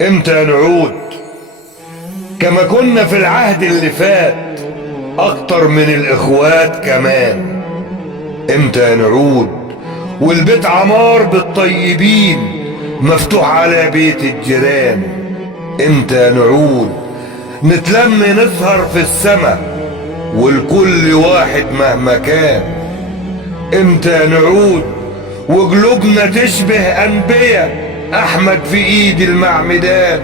امتى نعود كما كنا في العهد اللي فات، اكتر من الاخوات كمان؟ امتى نعود والبيت عمار بالطيبين مفتوح على بيت الجيران؟ امتى نعود نتلم نسهر في السما والكل واحد مهما كان؟ امتى نعود وقلوبنا تشبه انبياء احمد في ايد المعمدان؟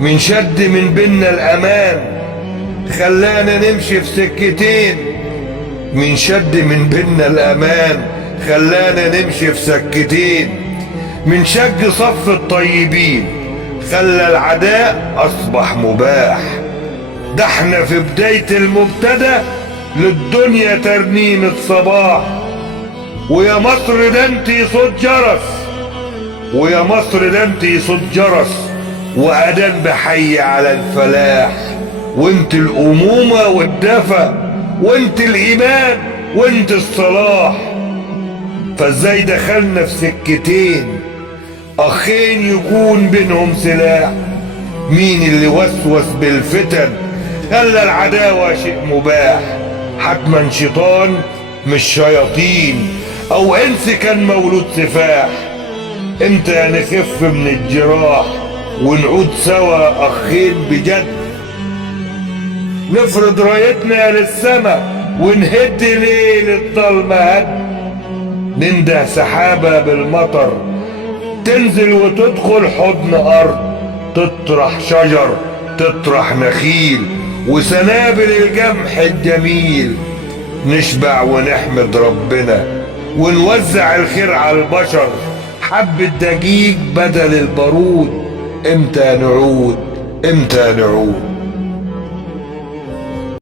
من شد من بينا الامان خلانا نمشي في سكتين، من شد من بينا الامان خلانا نمشي في سكتين، من شج صف الطيبين خلى العداء اصبح مباح. ده احنا في بداية المبتدأ للدنيا ترنيمة صباح. ويا مصر ده انتي صوت جرس، ويا مصر ده انتي صوت جرس وأذان بحي على الفلاح. وانت الأمومة والدفى وانت الإيمان وانت الصلاح. فازاي دخلنا في سكتين أخين يكون بينهم سلاح؟ مين اللي وسوس بالفتن خلى العداوة شيء مباح؟ حتما شيطان مش شياطين أو إنس كان مولود سفاح. امتى نخف من الجراح ونعود سوا أخين بجد؟ نفرض رايتنا للسما ونهد ليل الضلمة هد، ننده سحابة بالمطر تنزل وتدخل حضن أرض، تطرح شجر تطرح نخيل وسنابل الجمح الجميل. نشبع ونحمد ربنا ونوزع الخير على البشر، حبة دقيق بدل البارود. امتى نعود امتى نعود؟